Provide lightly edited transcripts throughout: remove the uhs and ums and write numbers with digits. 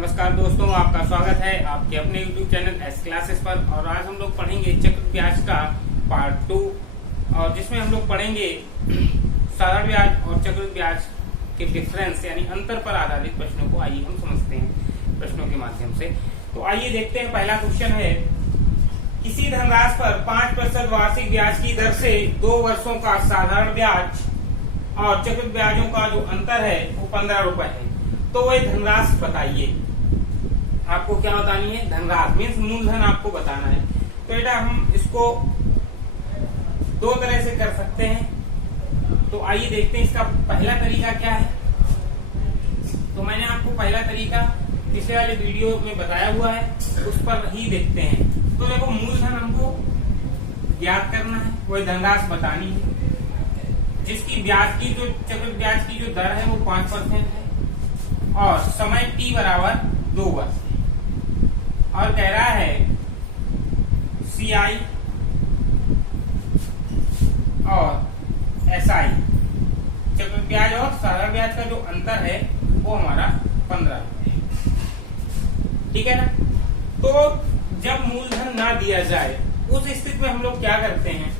नमस्कार दोस्तों, आपका स्वागत है आपके अपने YouTube चैनल एस क्लासेस पर। और आज हम लोग पढ़ेंगे चक्रवृद्धि ब्याज का पार्ट 2, और जिसमें हम लोग पढ़ेंगे साधारण ब्याज और चक्रवृद्धि ब्याज के डिफरेंस यानी अंतर पर आधारित प्रश्नों को। आइए हम समझते हैं प्रश्नों के माध्यम से। तो आइए देखते हैं, पहला क्वेश्चन है, किसी धनराशि पर 5% वार्षिक ब्याज की दर से 2 वर्षों का साधारण ब्याज और चक्रवृद्धि ब्याजों का जो अंतर है वो 15 रुपए है। तो वह धनराशि बताइए। आपको क्या बतानी है? धनराशि मीन्स मूलधन आपको बताना है। तो बेटा हम इसको दो तरह से कर सकते हैं। तो आइए देखते हैं इसका पहला तरीका क्या है। तो मैंने आपको पहला तरीका पिछले वाले वीडियो में बताया हुआ है, उस पर ही देखते हैं। तो देखो, मूलधन हमको ज्ञात करना है, वही धनराशि बतानी है, जिसकी ब्याज की जो चक्रवृद्धि ब्याज की जो दर है वो 5% है और समय t बराबर 2 वर्ष है। और कह रहा है CI और SI चक्रवृद्धि ब्याज और साधारण ब्याज का जो अंतर है वो हमारा 15 रुपए है। ठीक है ना। तो जब मूलधन ना दिया जाए उस स्थिति में हम लोग क्या करते हैं,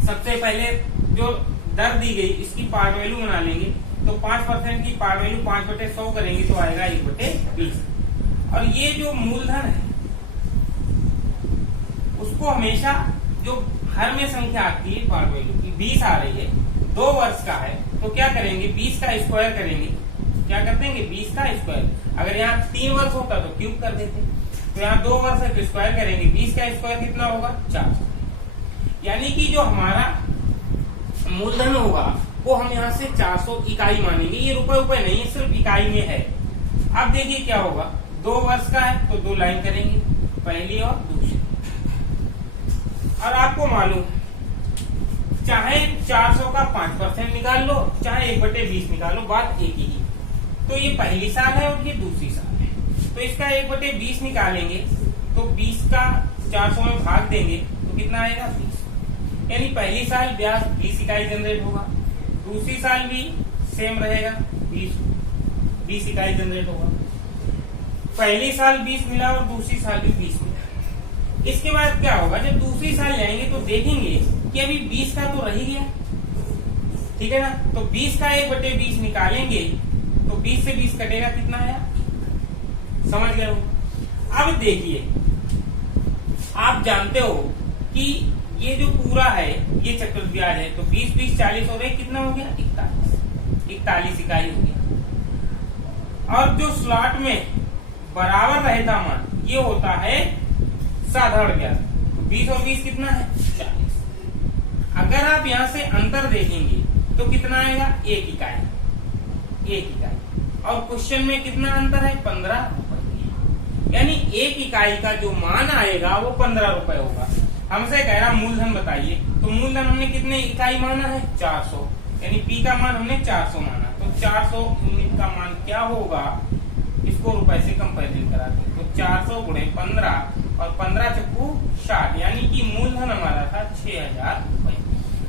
सबसे पहले जो दर दी गई इसकी पार्ट वैल्यू बना लेंगे। तो 5% की पार्ट वैल्यू 5/100 करेंगे तो आएगा 1/20। और ये जो मूलधन है उसको हमेशा जो हर में संख्या आती है पार्ट वैल्यू की 20 आ रही है, 2 वर्ष का है, तो क्या करेंगे 20 का स्क्वायर करेंगे। क्या कर देंगे 20 का स्क्वायर। अगर यहाँ 3 वर्ष होता तो क्यूब कर देते। तो यहाँ 2 वर्ष है तो स्क्वायर करेंगे। 20 का स्क्वायर कितना होगा 400। यानी कि जो हमारा मूलधन होगा वो हम यहाँ से 400 इकाई मानेंगे। ये रुपए नहीं है, सिर्फ इकाई में है। अब देखिए क्या होगा, 2 वर्ष का है तो 2 लाइन करेंगे, पहली और दूसरी। और आपको मालूम, चाहे 400 का 5% निकाल लो, चाहे 1/20 निकाल लो, बात एक ही। तो ये पहली साल है और ये दूसरी साल है। तो इसका 1/20 निकालेंगे तो 20 का 400 में भाग देंगे तो कितना आएगा 20। यानी पहली साल ब्याज 20 इकाई जनरेट होगा, दूसरी साल भी सेम रहेगा, 20 इकाई जनरेट होगा। पहली साल 20 मिला और दूसरी साल भी 20 मिला। इसके बाद क्या होगा, जब दूसरी साल जाएंगे तो देखेंगे कि अभी 20 का तो रह ही गया। ठीक है ना। तो 20 का 1/20 निकालेंगे तो 20 से 20 कटेगा, कितना आया, समझ गए हो। अब देखिए, आप जानते हो कि ये जो पूरा है ये चक्रवृद्धि ब्याज है, तो 20 20 40 हो रहे, कितना हो गया 41 इकाई हो गया। और जो स्लॉट में बराबर रहता मान ये होता है साधारण ब्याज। तो 20 और 20 कितना है 40। अगर आप यहाँ से अंतर देखेंगे तो कितना आएगा 1 इकाई। और क्वेश्चन में कितना अंतर है 15 रुपए। यानी 1 इकाई का जो मान आएगा वो 15 रुपए होगा। हमसे कह रहा मूलधन बताइए, तो मूलधन हमने कितने इकाई माना है 400, यानी P का मान हमने 400 माना। तो 400 यूनिट का मान क्या होगा, इसको रुपए से कंपेरिजन कराते हैं। तो 400 गुणे 15 और 15 चक्कू 60, यानी कि मूलधन हमारा था 6000 रुपए।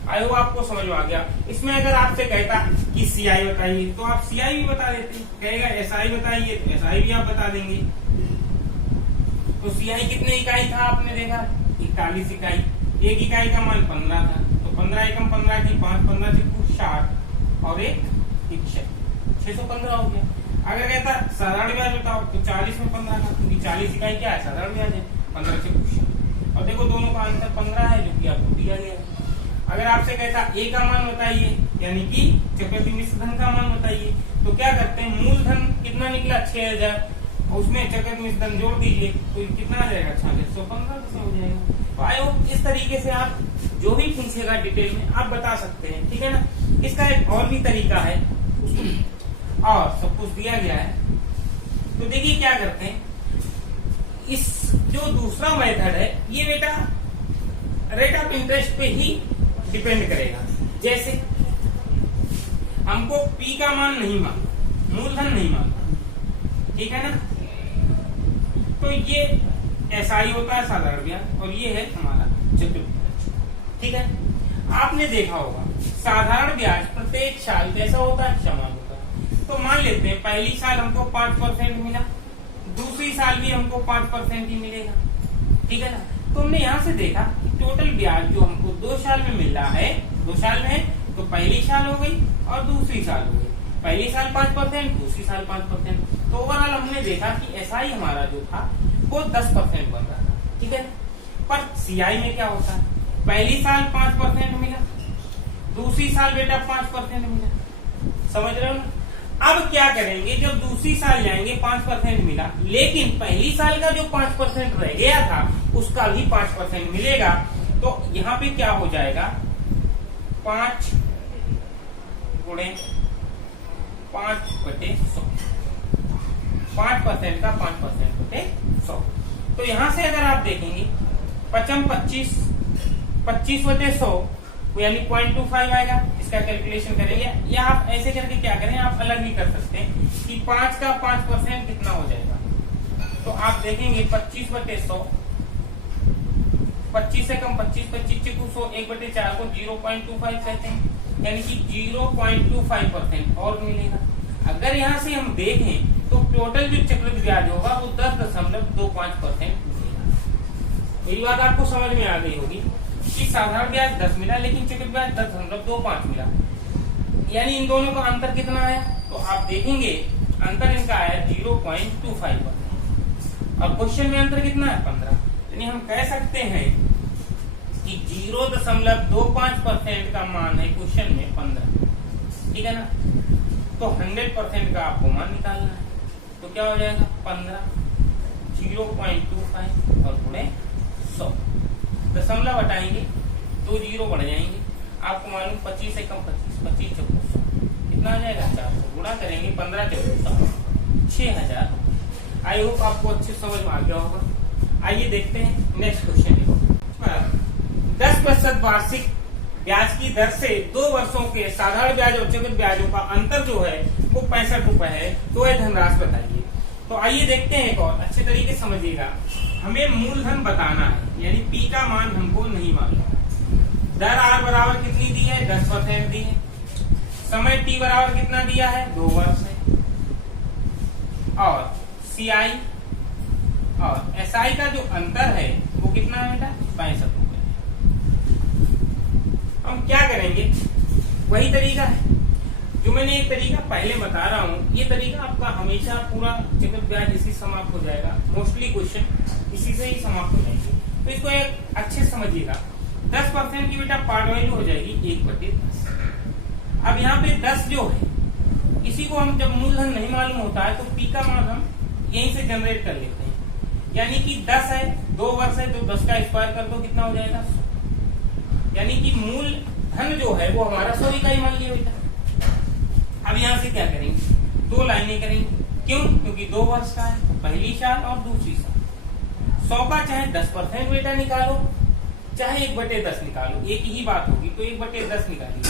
आई होप आपको समझ में आ गया। इसमें अगर आपसे कहता कि CI बताइए तो आप CI भी बता देते, कहेगा SI बताइए तो SI भी आप बता देंगे। तो CI कितने इकाई था आपने देखा 41 इकाई। 1 इकाई का मान 15 था, तो 15 एकम 15 की 5, 15 चक्कू 60 और 1 615 हो गया। अगर कहता साधारण ब्याज बताओ तो 40 में 15 का, क्योंकि 40 इकाई क्या है साधारण ब्याज है, 15 चक्कू 60। और देखो दोनों का अंतर 15 है जो कि आपको दिया गया है। अगर आपसे कहता A का मान बताइए, यानी कि चक्रवृद्धि मिश्र धन का मान बताइए, तो क्या करते हैं, मूलधन कितना निकला 6000, उसमें चक्रवृद्धि मिश्र धन जोड़ दीजिए तो कितना आ जाएगा 4615 हो जाएगा। तो आई होप इस तरीके से आप जो भी पूछेगा डिटेल में आप बता सकते हैं। ठीक है ना। इसका एक और भी तरीका है, और सब कुछ दिया गया है। तो देखिए क्या करते हैं, इस जो दूसरा मेथड है ये बेटा रेट ऑफ इंटरेस्ट पे ही डिपेंड करेगा। जैसे हमको P का मान नहीं मांगा, मूलधन नहीं मांगा, ठीक है ना। तो ये SI होता है साधारण ब्याज और ये है हमारा चक्रवृद्धि ब्याज। ठीक है। आपने देखा होगा साधारण ब्याज प्रत्येक साल कैसा होता है, समान होता है। तो मान लेते हैं पहली साल हमको 5% मिला, दूसरी साल भी हमको 5% ही मिलेगा, ठीक है ना। तो हमने यहाँ से देखा कि टोटल ब्याज जो हमको 2 साल में मिल रहा है, 2 साल में है तो पहली साल हो गई और दूसरी साल हो गई, पहली साल 5%, दूसरी साल 5%। तो ओवरऑल हमने देखा कि एसआई हमारा जो था वो 10% बन रहा था, ठीक है। पर सीआई में क्या होता है, पहली साल 5% मिला, दूसरी साल बेटा 5% मिला, समझ रहे हो ना। अब क्या करेंगे, जब दूसरी साल जाएंगे 5% मिला, लेकिन पहली साल का जो 5% रह गया था उसका भी 5% मिलेगा। तो यहाँ पे क्या हो जाएगा, 5 गुणे 5/100, 5% का 5%/100। तो यहां से अगर आप देखेंगे 25 25/100 यानी 0.25 आएगा। इसका कैलकुलेशन करेंगे या आप ऐसे करके क्या करें, आप अलग भी कर सकते हैं कि 5 का 5% कितना हो जाएगा। तो आप देखेंगे 25/100, 25 से कम 25, 25 से 100, 1/4 को 0.25 कहते हैं, यानी कि 0.25% और मिलेगा। अगर यहाँ से हम देखें तो टोटल जो चक्रवृद्धि ब्याज होगा वो 10.25% मिलेगा। मेरी बात आपको समझ में आ गई होगी कि साधारण ब्याज 10 मिला, लेकिन चक्रवृद्धि ब्याज 10.25 मिला, यानी इन दोनों का अंतर कितना आया। तो आप देखेंगे अंतर इनका आया 0.25% और क्वेश्चन में अंतर कितना है 15। यानी हम कह सकते हैं कि 0.25% का मान है क्वेश्चन में 15, ठीक है ना। तो 100% का आपको मान निकालना है, तो क्या हो जाएगा 15, 0.25 और गुणे 100, दशमलव हटाएंगे 2 जीरो बढ़ जाएंगे। आपको मालूम 25 से कम 25, 25 चौको 100 कितना आ जाएगा 400, गुणा करेंगे 15 चौको 100, 6000। आई होप आपको अच्छे समझ में आ गया होगा। आइए देखते हैं नेक्स्ट क्वेश्चन। 10% वार्षिक ब्याज की दर से 2 वर्षों के साधारण ब्याज और चक्रवृद्धि ब्याजों का अंतर जो है वो 65 रुपए है, तो यह धनराशि बताइए। तो आइए देखते हैं एक और अच्छे तरीके समझिएगा। हमें मूलधन बताना है, यानी पी का मान हमको नहीं मालूम। दर आर बराबर कितनी दी है 10% दी है, समय टी बराबर कितना दिया है 2 वर्ष है, और सीआई और एसआई का जो अंतर है वो कितना है बेटा 65 रुपए। हम क्या करेंगे, वही तरीका है जो मैंने एक तरीका पहले बता रहा हूँ। ये तरीका आपका हमेशा पूरा चक्रवृद्धि ब्याज इसी समाप्त हो जाएगा, मोस्टली क्वेश्चन इसी से ही समाप्त हो जाएंगे। तो इसको एक अच्छे समझिएगा। 10% की बेटा पार्ट वैल्यू हो जाएगी 1/10। अब यहाँ पे 10 जो है इसी को हम जब मूलधन नहीं मालूम होता है तो पी का मान हम यहीं से जनरेट कर लेते हैं, यानी कि 10 है 2 वर्ष है तो 10 का स्क्वायर कर दो कितना हो जाएगा 100, यानी कि मूल धन जो है वो हमारा 100 इकाई मान लिया बेटा। अब यहाँ से क्या करेंगे, 2 लाइनें करेंगे, क्यों, क्योंकि 2 वर्ष का है, पहली साल और दूसरी साल। 100 का चाहे 10% बेटा निकालो चाहे 1/10 निकालो, एक ही बात होगी, तो 1/10 निकालिए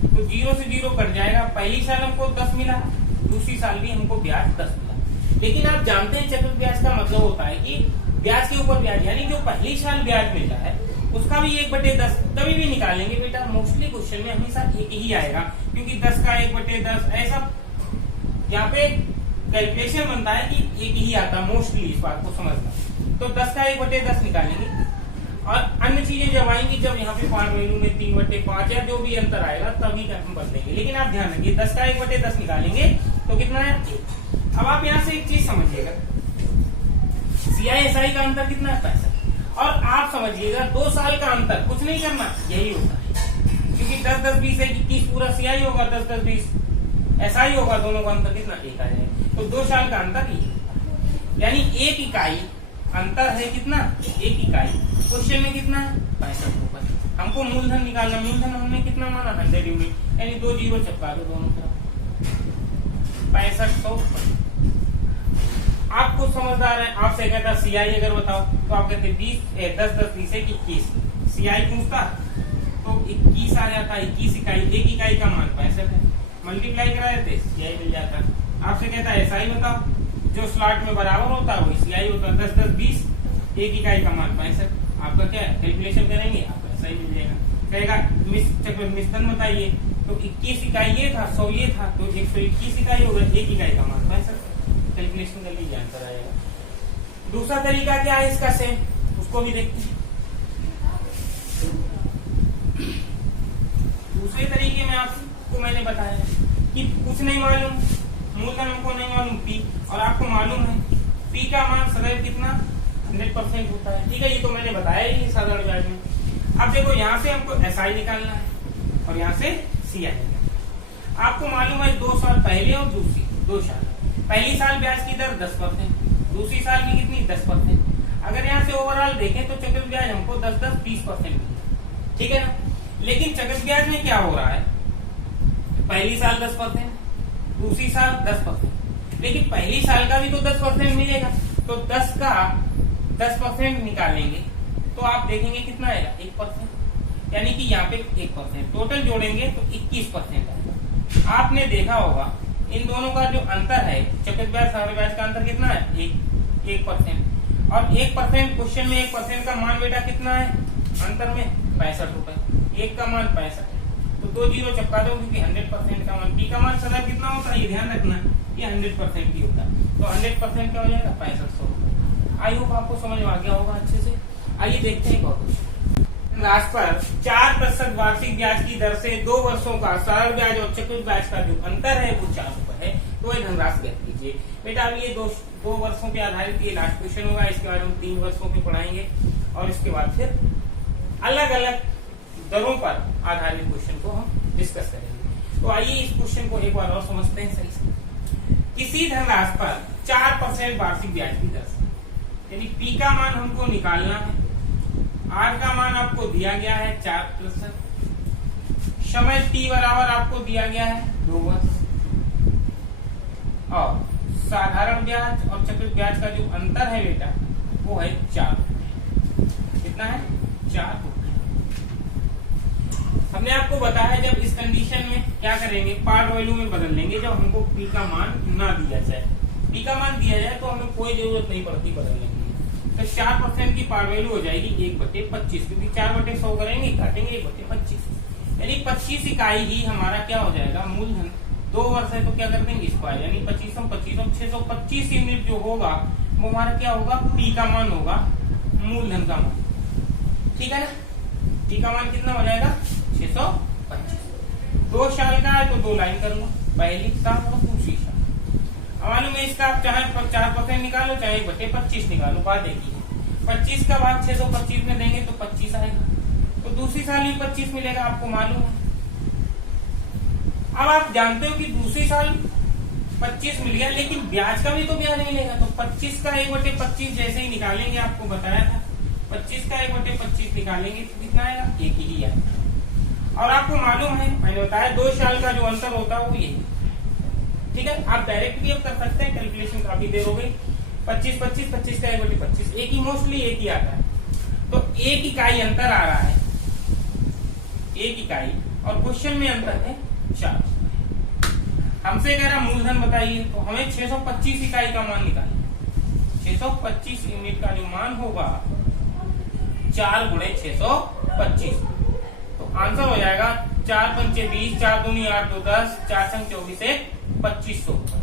तो 0 से 0 कट जाएगा। पहली साल हमको 10 मिला, दूसरी साल भी हमको ब्याज 10 मिला। लेकिन आप जानते हैं चक्रवृद्धि ब्याज का मतलब होता है कि ब्याज के ऊपर ब्याज, यानी जो पहली साल ब्याज मिल रहा है उसका भी 1/10 कभी भी निकालेंगे बेटा। मोस्टली क्वेश्चन में हमेशा एक ही आएगा, क्योंकि 10 का 1/10 ऐसा यहाँ पे कैलकुलेशन बनता है कि एक ही आता मोस्टली, इस बात को समझना। तो 10 का 1/10 निकालेंगे और अन्य चीजें जब आएंगी, जब यहाँ पे पार्ट वैल्यू में 3/5 या जो भी अंतर आएगा तभी हम बदलेंगे। लेकिन आप ध्यान रखिए 10 का 1/10 निकालेंगे तो कितना है 1। अब आप यहाँ से एक चीज समझिएगा, सीआईएसआई का अंतर कितना है 65, और आप समझिएगा 2 साल का अंतर कुछ नहीं करना, यही होता है, क्योंकि 10-10-20 है, 21 पूरा सीआई होगा, 10-10-20 एसआई होगा, दोनों का अंतर कितना 1 आ जाएगा। तो 2 साल का अंतर ही, यानी 1 इकाई अंतर है कितना 1 इकाई। क्वेश्चन में कितना है 65 रुपए। हमको मूलधन निकालना, मूलधन हमने कितना माना 100 यूनिट, यानी 2 जीरो चिपका दो दोनों तरफ, 6500। आपको समझदार है, आपसे कहता सीआई अगर बताओ तो आप कहते 10-10-20 है 21, सीआई पूछता तो 21 आ जाता, 21 इकाई, 1 इकाई का मान 65 है, मल्टीप्लाई करा देते सीआई मिल जाता। आपसे कहता है एसआई बताओ, जो स्लॉट में बराबर होता है वही सीआई होता है, 10-10-20, 1 इकाई का मान 65। आपका क्या है कैलकुलेशन करेंगे आपको एसआई मिल जाएगा। कहेगा मिश्रण बताइए, तो 21 इकाई ये था, 100 ये था, तो 121 इकाई होगा, 1 इकाई का मान 65। कैलकुलेशन कर लीजिए, आंसर आएगा। दूसरा तरीका क्या है इसका, सेम, उसको भी देखते हैं। दूसरे तरीके में आपको मैंने बताया कि कुछ नहीं मालूम, मूलधन हमको नहीं मालूम पी, और आपको मालूम है पी का मान सदैव कितना 100% होता है। ठीक है, ये तो मैंने बताया ही साधारण ब्याज में। अब देखो यहाँ से हमको SI निकालना है और यहाँ से CI निकालना। आपको मालूम है 2 साल पहले और दूसरी 2 साल, पहली साल ब्याज की दर 10%, दूसरी साल की कितनी 10%। अगर यहाँ से ओवरऑल देखें तो चक्रवृद्धि ब्याज हमको 10-10-20% मिला, ठीक है ना। लेकिन चक्रवृद्धि ब्याज में क्या हो रहा है, पहली साल 10%, दूसरी साल 10%, लेकिन पहली साल का भी तो 10% मिलेगा, तो 10 का 10% निकालेंगे तो आप देखेंगे कितना आएगा 1%, यानी कि यहाँ पे 1%, टोटल जोड़ेंगे तो 21% आएगा। आपने देखा होगा इन दोनों का जो अंतर है, चक्रवृद्धि ब्याज साधारण ब्याज का अंतर कितना है 1%, और 1% क्वेश्चन में 1% का मान बेटा कितना है अंतर में 65 रुपए, 1 का मान 65, तो 2 जीरो चिपका दो, क्योंकि 100% का मान, पी का मान सदा कितना होता है ये ध्यान रखना, ये 100% ही होता है, तो 100% क्या हो जाएगा 6500 रुपए। आई होप आपको समझ में आ गया होगा अच्छे से। आइए देखते हैं और राशि पर 4% वार्षिक ब्याज की दर से 2 वर्षों का सरल ब्याज और चक्रवृद्धि ब्याज का जो अंतर है वो 4 रुपए है, तो ये धनराशि व्यक्त कीजिए। बेटा अब ये 2 वर्षों पे आधारित ये लास्ट क्वेश्चन होगा, इसके बाद हम 3 वर्षों पे पढ़ाएंगे और इसके बाद फिर अलग अलग दरों पर आधारित क्वेश्चन को हम डिस्कस करेंगे। तो आइए इस क्वेश्चन को एक बार और समझते हैं सही से। किसी धनराशि पर 4% वार्षिक ब्याज की दर से, यानी पी का मान हमको निकालना है, आर का मान आपको दिया गया है 4%, समय टी बराबर आपको दिया गया है 2 वर्ष, और साधारण ब्याज और चक्रवृद्धि ब्याज का जो अंतर है बेटा वो है 4 रुपए। कितना है 4 रुपए। हमने आपको बताया जब इस कंडीशन में क्या करेंगे, पार वैल्यू में बदल लेंगे, जब हमको पी का मान ना दिया जाए, पी का मान दिया जाए तो हमें कोई जरूरत नहीं पड़ती बदलने की। तो 4% की पार वैल्यू हो जाएगी 1/25, क्योंकि 4/100 करेंगे काटेंगे 1/25, यानी 25 इकाई ही हमारा क्या हो जाएगा मूलधन। 2 वर्ष है तो क्या कर देंगे स्क्वायर, यानी 25 625 यूनिट जो होगा वो हमारा क्या होगा पी का मान होगा, मूलधन का मान, ठीक है ना। पी का मान कितना हो जाएगा 625। 2 साल का है तो 2 लाइन कर लो, पहली साल और दूसरी साल। मालूम है इसका आप चाहे 4% निकालो चाहे 1/25 निकालो, बात एक ही है। 25 का भाग 625 में देंगे तो 25 आएगा, तो दूसरी साल भी 25 मिलेगा, आपको मालूम है। अब आप जानते हो कि दूसरी साल 25 मिल गया, लेकिन ब्याज का भी तो ब्याज मिलेगा, तो 25 का 1/25 जैसे ही निकालेंगे, आपको बताया था 25 का 1/25 निकालेंगे तो कितना आएगा 1 ही आएगा। और आपको मालूम है मैंने बताया 2 साल का जो अंतर होता है वो यही, ठीक है। आप डायरेक्ट भी अब कर सकते हैं, कैलकुलेशन काफी देर हो गई। 25 का 1/25 एक ही, मोस्टली एक ही आता है, तो 1 इकाई अंतर आ रहा है, 1 इकाई, और क्वेश्चन में अंतर है 4। हमसे कह रहा मूलधन बताइए, तो हमें 625 इकाई का मान निकालना। 625 यूनिट का जो मान होगा 4 × 625, तो आंसर हो जाएगा 4 पंचे 20, 4 दूनी 8, 2 10, 4 संग 24 से 2500 रुपए,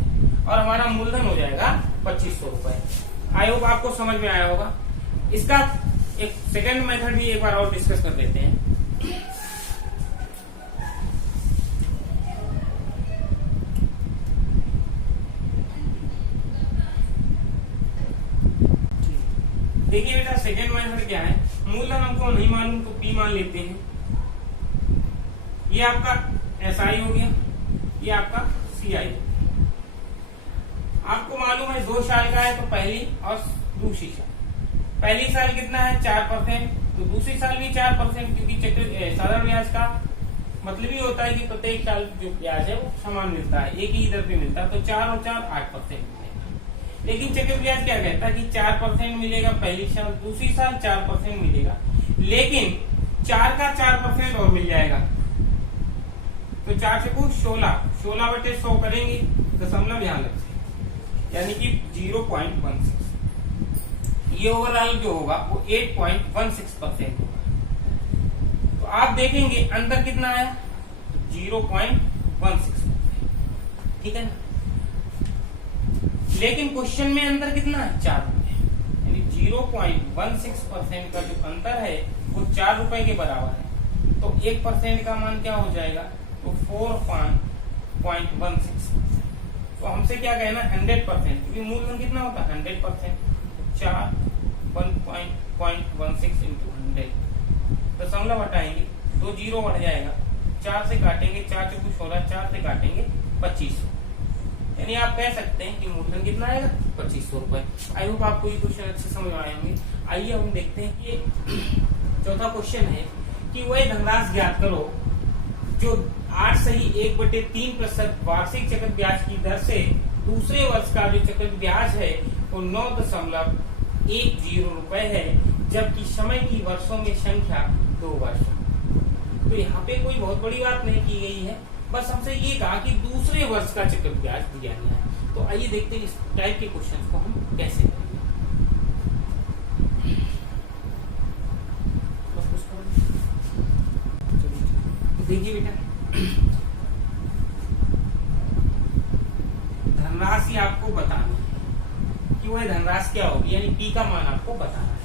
और हमारा मूलधन हो जाएगा 2500 रुपए। आई होप आपको समझ में आया होगा। इसका एक सेकंड मेथड भी एक बार और डिस्कस कर लेते हैं। देखिए बेटा सेकंड मेथड क्या है, मूलधन हमको नहीं मालूम तो पी मान लेते हैं, ये आपका SI हो गया, ये आपका CI। आपको मालूम है 2 साल का है तो पहली और दूसरी साल, पहली साल कितना है 4%, तो दूसरी साल भी 4%, क्योंकि चक्र साधारण ब्याज का मतलब ही होता है कि प्रत्येक साल जो ब्याज है वो समान मिलता है, एक ही दर पे मिलता है, तो 4 और 4 8% मिलेगा। लेकिन चक्र ब्याज क्या कहता है कि 4% मिलेगा पहली साल, दूसरी साल 4% मिलेगा, लेकिन 4 का 4% और मिल जाएगा, तो 4 से कुछ 16/100 करेंगे, दशमलव यहाँ लग जाएगा, यानी कि 0.16। ये ओवरऑल जो होगा वो 8.16% होगा। तो आप देखेंगे अंतर कितना आया 0.16, ठीक है ना। लेकिन क्वेश्चन में अंतर कितना है, 4 रुपए, यानी 0.16% का जो अंतर है वो 4 रुपए के बराबर है। तो 1% का मान क्या हो जाएगा, तो 4.16। तो हमसे क्या कहना है, 100%, क्योंकि मूलधन कितना होता है 100%। 4 1.16 इंटू 100, दशमलव हटाएंगे 2 जीरो बढ़ जाएगा, 4 से काटेंगे, 4 से कुछ हो रहा है, 4 से काटेंगे 2500, यानी आप कह सकते हैं कि मूलधन कितना आएगा, 2500 रुपए। आई होप आपको ये क्वेश्चन अच्छे समझ आए होंगे। आइए हम देखते हैं कि चौथा क्वेश्चन है कि वह धनराशि ज्ञात करो जो 8 सही 1/3% वार्षिक चक्रवृद्धि ब्याज की दर से दूसरे वर्ष का जो चक्रवृद्धि ब्याज है वो 9.10 रुपए है, जबकि समय की वर्षों में संख्या 2 वर्ष। तो यहाँ पे कोई बहुत बड़ी बात नहीं की गई है, बस हमसे ये कहा कि दूसरे वर्ष का चक्रवृद्धि ब्याज दिया गया है। तो आइए देखते हैं इस टाइप के क्वेश्चन को हम कैसे करेंगे। देखिए बेटा, धनराशि आपको बतानी है कि वह धनराशि क्या होगी, यानी पी का मान आपको बताना है,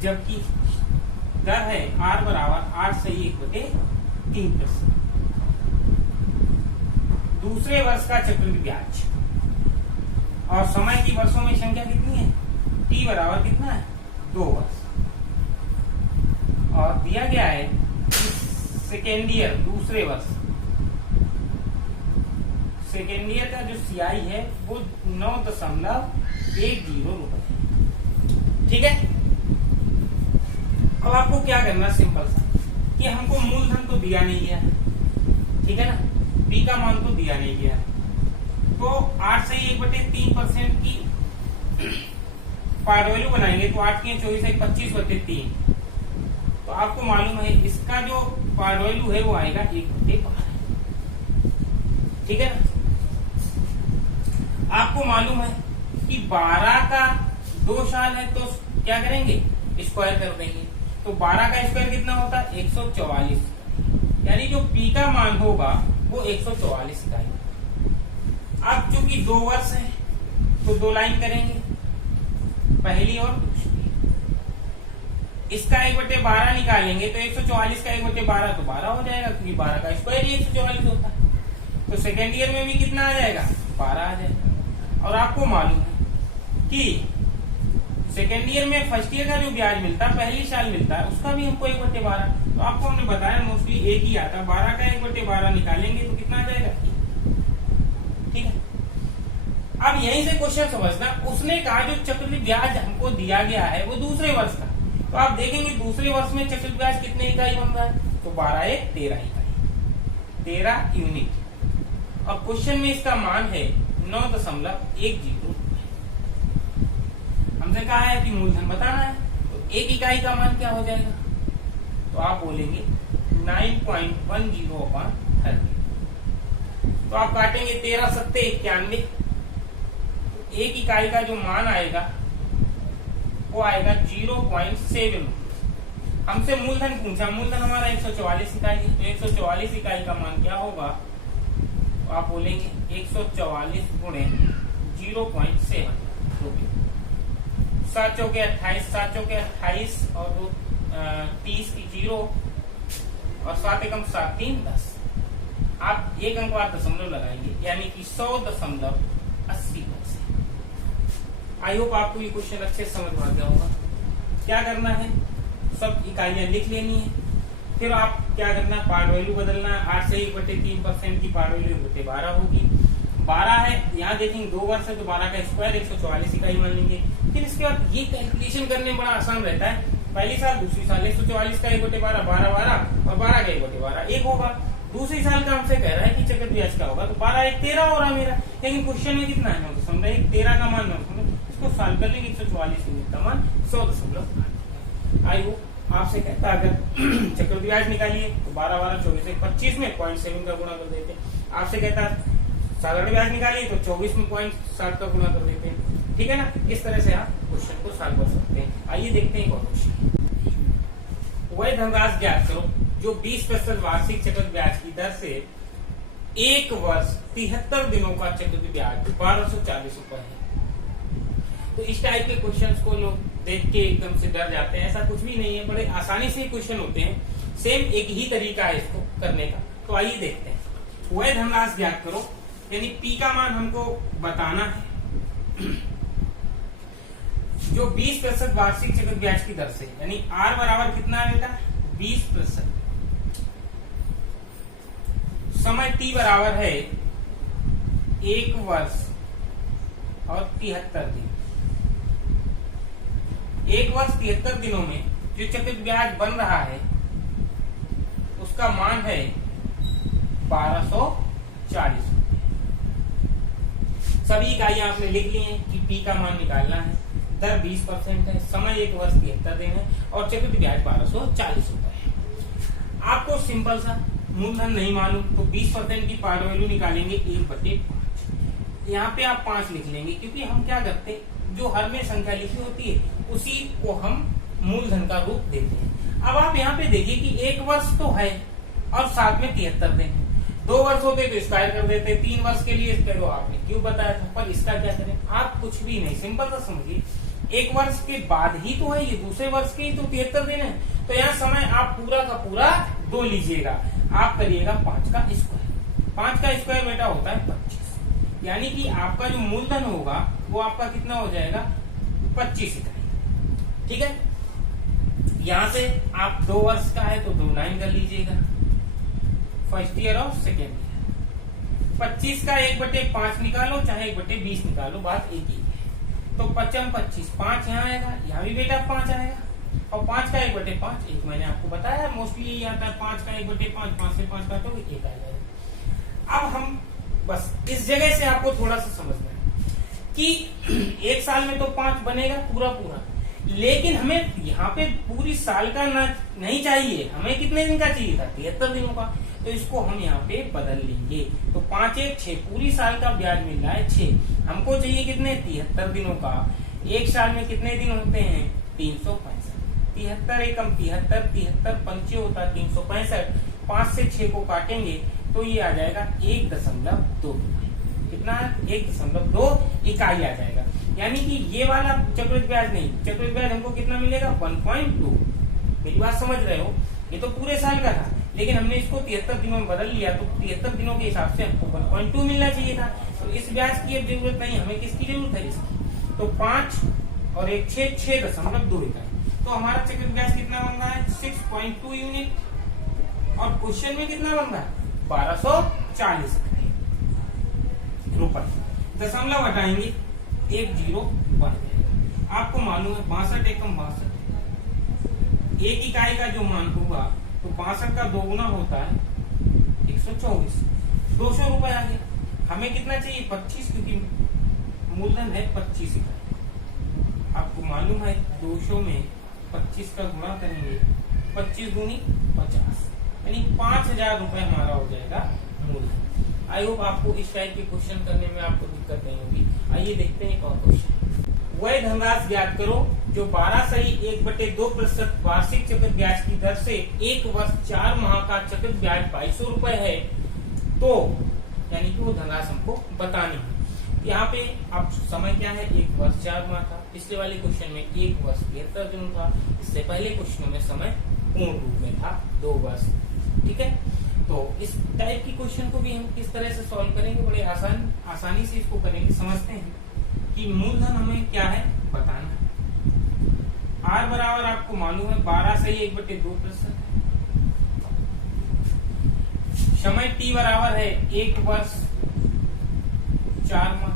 जबकि दर है R बराबर 8 सही 1/3%। दूसरे वर्ष का चक्रवृद्धि ब्याज और समय की वर्षों में संख्या कितनी है, T बराबर कितना है, 2 वर्ष। और दिया गया है सेकेंड ईयर, दूसरे वर्ष, सेकेंड ईयर का जो CI है वो 9.10 रुपए, ठीक है। अब आपको क्या करना, सिंपल सा, कि हमको मूलधन तो दिया नहीं गया है, ठीक है ना, पी का मान तो दिया नहीं गया है, तो 8 से 1/3% की पार वैल्यू बनाएंगे, तो 8 की 24 है 25/3। तो आपको मालूम है इसका जो पार वैल्यू है वो आएगा 1/12, ठीक है ना। आपको मालूम है कि 12 का 2 साल है, तो क्या करेंगे, स्क्वायर कर देंगे। तो 12 का स्क्वायर कितना होता है, 144, यानी जो पी का मान होगा वो 144 इकाई। अब चूंकि 2 वर्ष है तो 2 लाइन करेंगे, पहली और दूसरी। इसका 1/12 निकालेंगे तो 144 का 1/12 तो 12 हो जाएगा, क्योंकि 12 का स्क्वायर ही 144 होता है। तो सेकेंड ईयर में भी कितना आ जाएगा, 12 आ जाएगा। और आपको मालूम है कि सेकेंड ईयर में फर्स्ट ईयर का जो ब्याज मिलता है, पहली साल मिलता है, उसका भी हमको 1/12। तो आपको हमने बताया मोस्टली एक ही आता है, 12 का 1/12 निकालेंगे तो कितना आ जाएगा, ठीक है। अब यहीं से क्वेश्चन समझना, उसने कहा जो चक्रवृद्धि ब्याज हमको दिया गया है वो दूसरे वर्ष का, तो आप देखेंगे दूसरे वर्ष में चक्रवृद्धि ब्याज कितने इकाई बन रहा है, तो 12 एक 13 इकाई, 13 यूनिट। और क्वेश्चन में इसका मान है 9.10। हमसे कहा है कि मूलधन बताना है, तो 1 इकाई का मान क्या हो जाएगा, तो आप बोलेंगे 9.10/30। तो आप काटेंगे 13 7 91, 1 इकाई का जो मान आएगा वो आएगा 0.7। हमसे मूलधन पूछा, मूलधन हमारा 144 इकाई है, तो 144 इकाई का मान क्या होगा, तो आप बोलेंगे 144 गुणे 0.7 रुपये। 7 चौके 28, 7 चौके 28 और 30 की 0 और 7 एकम 7 3 10। आप 1 अंक बाद दशमलव लगाएंगे, यानी कि 100.80 पैसे। आई होप आपको ये क्वेश्चन अच्छे से समझ में आ गया होगा। क्या करना है, सब इकाइयां लिख लेनी है, फिर आप क्या करना है, पार वैल्यू बदलना है। 8 से 1/3% की पार वैल्यू 1/12 होगी। 12 है, यहाँ देखेंगे 2 वर्ष है तो 12 का स्क्वायर 144 इकाई मान लेंगे। फिर इसके बाद ये कैलकुलेशन करने में बड़ा आसान रहता है, पहली साल दूसरी साल 144 का 1/12 12 12 और 12 का 1/12 1 होगा। दूसरी साल का हमसे कह रहा है कि चक्रवृद्धि ब्याज क्या होगा, तो 12 1 13 हो रहा मेरा, लेकिन क्वेश्चन में कितना है, 9.1 13 का मान 9, इसको सॉल्व कर लेंगे, 144 यूनिट का मान 100.8। आई होप आपसे कहता अगर चक्रवृद्धि ब्याज निकालिए तो 12 12 24 से 25 में 0.7 का गुणा कर देते। आपसे कहता साधारण ब्याज निकालिए तो 24 में 0.7 का गुणा कर देते हैं, ठीक है ना। इस तरह से आप क्वेश्चन को सॉल्व कर सकते हैं। आइए देखते हैं एक और क्वेश्चन। वह धनराशि ज्ञात करो जो 20% वार्षिक चक्रवृद्धि ब्याज की दर से एक वर्ष 73 दिनों का चक्रवृद्धि ब्याज 1240 रुपए है। तो इस टाइप के क्वेश्चंस को लोग देख के एकदम से डर जाते हैं, ऐसा कुछ भी नहीं है, बड़े आसानी से क्वेश्चन होते हैं। सेम एक ही तरीका है इसको करने का। तो आइए देखते हैं। वह धनराशि ज्ञात करो, यानी पी का मान हमको बताना है जो 20% वार्षिक चक्रवृद्धि ब्याज की दर से, यानी आर बराबर कितना है बेटा 20%, समय टी बराबर है 1 वर्ष और 73 दिन। 1 वर्ष 73 दिनों में जो चक्रवृद्धि ब्याज बन रहा है उसका मान है 1240। सभी इकाइयां आपने लिख ली हैं कि पी का मान निकालना है, दर 20% है, समय 1 वर्ष 73 दिन है और चक्रवृद्धि ब्याज 1240 रुपए है। आपको सिंपल सा मूलधन नहीं मालूम तो 20% की पार्ट वैल्यू निकालेंगे 1/5। यहाँ पे आप 5 लिख लेंगे, क्योंकि हम क्या करते हैं जो हर में संख्या लिखी होती है उसी को हम मूलधन का रूप देते हैं। अब आप यहाँ पे देखिए कि 1 वर्ष तो है और साथ में 73 दिन है। 2 वर्ष होते तो स्क्वायर कर देते, 3 वर्ष के लिए करो, आपने क्यों बताया था, पर इसका क्या करें आप कुछ भी नहीं, सिंपल सा समझिए। 1 वर्ष के बाद ही तो है ये, दूसरे वर्ष के ही तो 73 दिन है। तो यहाँ समय आप पूरा का पूरा 2 लीजिएगा, आप करिएगा 5 का स्क्वायर। 5 का स्क्वायर बेटा होता है 25, यानी कि आपका जो मूलधन होगा वो आपका कितना हो जाएगा 25 इकाई। ठीक है, यहां से आप 2 वर्ष का है तो 2 लाइन कर लीजिएगा, फर्स्ट ईयर और सेकेंड ईयर। 25 का 1/5 निकालो चाहे 1/20 निकालो, बात एक ही है। तो 5 25, 5 यहाँ आएगा, यहाँ भी बेटा 5 आएगा, और 5 का 1/5 एक मैंने आपको बताया मोस्टली यही आता है। 5 का 1/5, 5 से 5 काटोगे 1 आ जाएगा। अब हम बस इस जगह से आपको थोड़ा सा समझना है कि 1 साल में तो 5 बनेगा पूरा, लेकिन हमें यहाँ पे पूरी साल का नहीं चाहिए, हमें कितने दिन का चाहिए था 73 दिनों का। तो इसको हम यहाँ पे बदल लेंगे। तो 5 1 6, पूरी साल का ब्याज मिल रहा है 6, हमको चाहिए कितने 73 दिनों का। 1 साल में कितने दिन होते हैं 365, 73 एकम 73, 73 पंचे होता है 365। 5 से 6 को काटेंगे तो ये आ जाएगा 1.2, कितना 1.2 इकाई आ जाएगा। यानी कि ये वाला चक्रवृद्धि ब्याज नहीं, चक्रवृद्धि ब्याज हमको कितना मिलेगा 1.2। मेरी बात समझ रहे हो, ये तो पूरे साल का था, लेकिन हमने इसको 73 दिनों में बदल लिया, तो 73 दिनों के हिसाब से हमको 1.2 मिलना चाहिए था। तो इस ब्याज की अब जरूरत नहीं, हमें किसकी जरूरत है इसकी। तो 5 और 1 6, 6.2 इकाई। तो हमारा चक्रवृद्धि ब्याज कितना बन रहा है 6.2 यूनिट, और क्वेश्चन में कितना बन रहा है 1240 रुपए। दशमलव हटाएंगे 1 0 बन जाएगा। आपको मालूम है 62 एकम 62, 1 इकाई का जो मान होगा तो 62 का 2 गुना होता है 124, 200 रुपए आ गया। हमें कितना चाहिए 25, क्योंकि मूलधन है 25 इकाई। आपको मालूम है 200 में 25 का गुणा करेंगे, 25 दूनी 50, यानी 5000 रुपए हमारा हो जाएगा मूलधन। आई होप आपको इस टाइप के क्वेश्चन करने में आपको दिक्कत नहीं होगी। आइए देखते हैं एक और क्वेश्चन। वह धनराशि ज्ञात करो जो 12 सही 1/2% वार्षिक चक्रवृद्धि ब्याज की दर से 1 वर्ष 4 माह का चक्रवृद्धि ब्याज 2200 रुपए है। तो यानी कि वो धनराशि हमको बतानी है। यहाँ पे अब समय क्या है 1 वर्ष 4 माह था, पिछले वाले क्वेश्चन में 1 वर्ष 73 दिन था, इससे पहले क्वेश्चन में समय पूर्ण रूप में था 2 वर्ष। ठीक है, तो इस टाइप की क्वेश्चन को भी हम किस तरह से सॉल्व करेंगे, बड़े आसानी से इसको करेंगे। समझते हैं कि मूलधन हमें क्या है बताना है। आर बराबर आपको मालूम है 12 सही 1/2%, समय टी बराबर है 1 वर्ष 4 माह,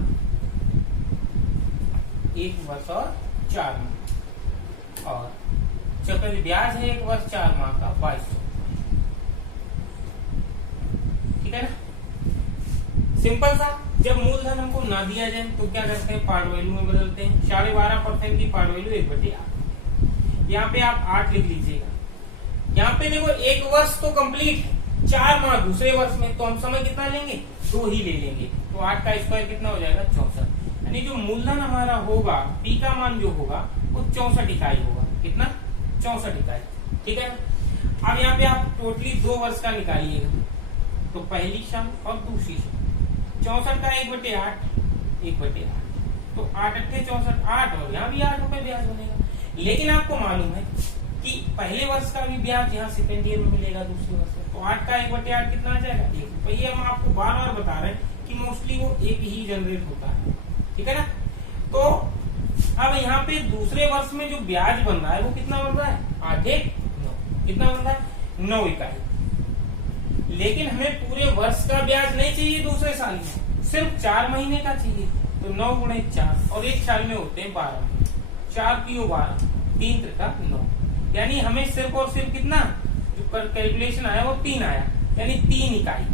1 वर्ष और 4 माह, और चक्रवृद्धि ब्याज है 1 वर्ष 4 माह का 2200। ठीक है ना, सिंपल सा। जब मूलधन हमको ना दिया जाए तो क्या करते हैं पार्ट वैल्यू में बदलते हैं। 12.5% की पार्ट वैल्यू 1/8। यहाँ पे आप 8 लिख लीजिएगा। यहाँ पे देखो 1 वर्ष तो कंप्लीट है, 4 माह दूसरे वर्ष में, तो हम समय कितना लेंगे 2 ही ले लेंगे। तो 8 का स्क्वायर कितना हो जाएगा 64, यानी जो मूलधन हमारा होगा पी का मान जो होगा वो 64 इकाई होगा। कितना 64 इकाई। ठीक है, अब यहाँ पे आप टोटली 2 वर्ष का निकालिएगा, तो पहली सम और दूसरी सम 64 का 1/8, 1/8, तो 8 अट्ठे 64, 8 और यहाँ भी 8 रुपए ब्याज बनेगा। लेकिन आपको मालूम है कि पहले वर्ष का भी ब्याज यहाँ सेकेंड ईयर में मिलेगा, दूसरे वर्ष में, तो 8 का 1/8 कितना आ जाएगा, 1 रुपये। ये हम आपको बार बार बता रहे हैं कि मोस्टली वो एक ही जनरेट होता है, ठीक है ना। तो अब यहाँ पे दूसरे वर्ष में जो ब्याज बन रहा है वो कितना बन रहा है, 8 × 9, कितना बन रहा है, 9 इकाई। लेकिन हमें पूरे वर्ष का ब्याज नहीं चाहिए दूसरे साल में, सिर्फ 4 महीने का चाहिए, तो 9 × 4 और एक साल में होते हैं 12 महीने, 4 × 12, 3 × 9, यानी हमें सिर्फ और सिर्फ कितना जो कैलकुलेशन आया वो 3 आया, यानी 3 इकाई,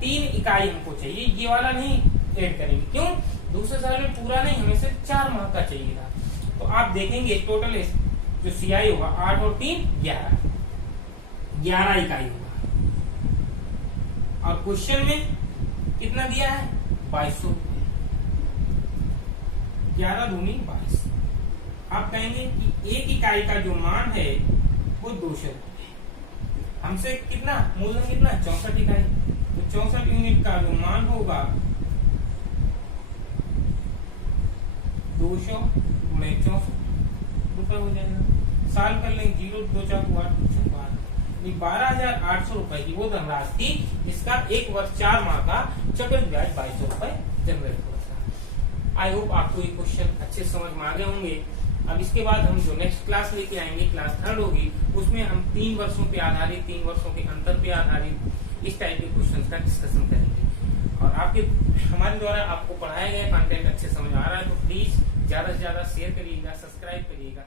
3 इकाई हमको चाहिए, ये वाला नहीं ऐड करेंगे। क्यों, दूसरे साल में पूरा नहीं, हमें सिर्फ 4 माह का चाहिए था। तो आप देखेंगे टोटल जो सीआई होगा 8 और 3 11 इकाई होगा। और क्वेश्चन में कितना दिया है, 2200 रुपये, 11 दूनी 22। आप कहेंगे कि 1 इकाई का जो मान है वो 200 रुपये, हमसे कितना मूलधन कितना 64 इकाई, तो 64 यूनिट का जो मान होगा 200 × 64 रुपए हो जाएगा। साल कर लेंगे 0 2 4 8 12,800 रुपए की वो धनराशि, इसका 1 वर्ष 4 माह का चक्रवृद्धि ब्याज 2200 रुपए जनरेट होता है। आई होप आपको ये क्वेश्चन अच्छे समझ में आ गए होंगे। अब इसके बाद हम जो नेक्स्ट क्लास लेके आएंगे, क्लास 3rd होगी, उसमें हम 3 वर्षों पे आधारित, 3 वर्षों के अंतर पे आधारित इस टाइप के क्वेश्चंस का डिस्कशन करेंगे। और हमारे द्वारा आपको पढ़ाया गया कंटेंट अच्छे समझ आ रहा है तो प्लीज ज्यादा से ज्यादा शेयर करिएगा, सब्सक्राइब करिएगा।